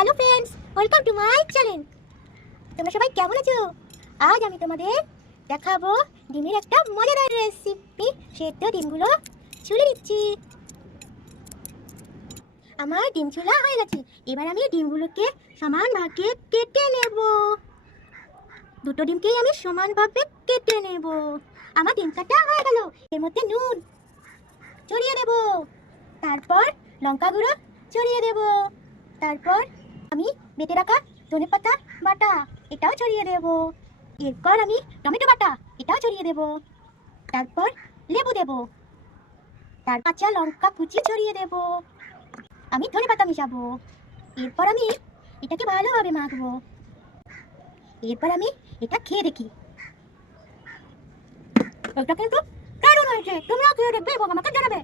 Hello friends, welcome to my channel. তোমরা সবাই কেমন আছো? আজ আমি তোমাদের দেখাবো ডিমের একটা মজাদার রেসিপি। সেদ্ধ ডিমগুলো ছুলে নিচ্ছি। আমার ডিম ছোলা হয়ে গেছে। এবার আমি ডিমগুলোকে সমান ভাগে কেটে নেব। দুটো ডিমকেই আমি সমানভাবে কেটে নেব। আমার ডিম কাটা হয়ে গেল। এর মধ্যে নুন ছড়িয়ে দেব, তারপর লঙ্কা গুঁড়ো ছড়িয়ে দেব, তারপর আমি বেটে রাখা ধনেপাতা বাটা এটাও ছড়িয়ে দেব। এরপর আমি টমেটো বাটা এটাও ছড়িয়ে দেব, তারপর লেবু দেব, তার কাঁচা লঙ্কা কুচি ছড়িয়ে দেব। আমি ধনেপাতা মিশাবো। এরপর আমি এটাকে ভালোভাবে মাখবো। এরপর আমি এটা খেয়ে দেখি। এটা কিন্তু দারুণ হয়েছে। তোমরাও খেয়ে দেখবে এবং আমাকে জানাবে।